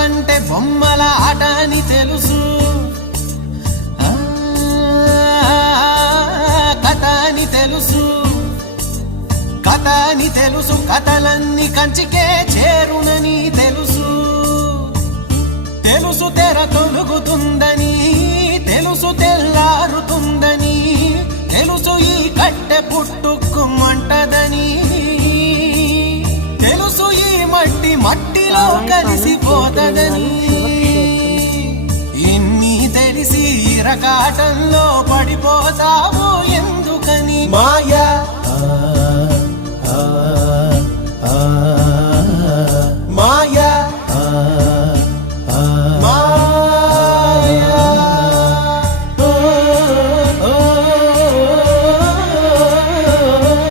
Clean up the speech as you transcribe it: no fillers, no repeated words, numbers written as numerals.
బతుకంటే బొమ్మల ఆట అని తెలుసు, కథ అని తెలుసు, కథ అని తెలుసు, కథలన్నీ కంచికే చేరునని తెలుసు, తెలుసు తెర తొలుగుతుందని, తెలుసు తెల్లారుతుందని, తెలుసు ఈ కట్టె పుట్టుకుమంటదని, తెలుసు ఈ మట్టి మట్టిలో కలిసిపోతదని. ఇన్ని తెలిసి ఇరకాటంలో పడిపోతావు ఎందుకని? మాయా